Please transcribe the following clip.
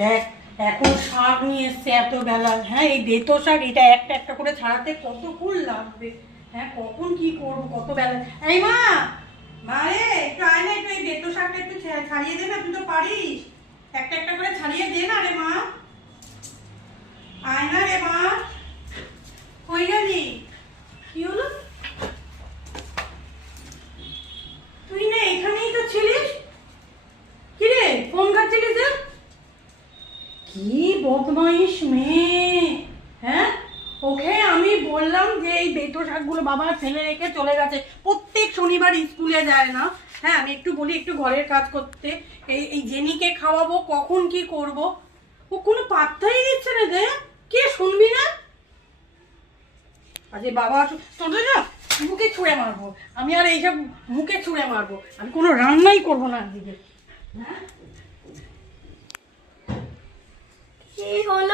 দেখ এখন শাক নিয়ে এসছে এত বেলা। হ্যাঁ এই বেতো শাক, এটা একটা একটা করে ছাড়াতে কতক্ষণ লাগবে। হ্যাঁ কখন কি করবো, কত বেলা। এই মা, মা রে একটু আয় না, একটু এই বেতো শাকটা একটু ছাড়িয়ে দে না, তুই তো পারিস। একটা একটা করে ছাড়িয়ে দে না রে মা, আয় না রে মা। কই গেলি? কি হলো? তুই না এখানেই তো ছিলিস। কি রে ফোন ঘাটছিলিস যে? কি বদমাইশ মেয়ে। হ্যাঁ ওকে আমি বললাম যে এই বেতো শাকগুলো বাবা ফেলে রেখে চলে গেছে, প্রত্যেক শনিবার স্কুলে যায় না। হ্যাঁ আমি একটু বলি একটু ঘরের কাজ করতে, এই এই জেনিকে খাওয়াবো, কখন কি করব, ও কোনো পাত্তাই দিচ্ছে না। দে কে শুনবি না? আজকে বাবা তোদের না মুখে ছুঁড়ে মারবো আমি, আর এইসব মুখে ছুঁড়ে মারবো আমি, কোনো রান্নাই করবো না আজকে। হ্যাঁ কি হলো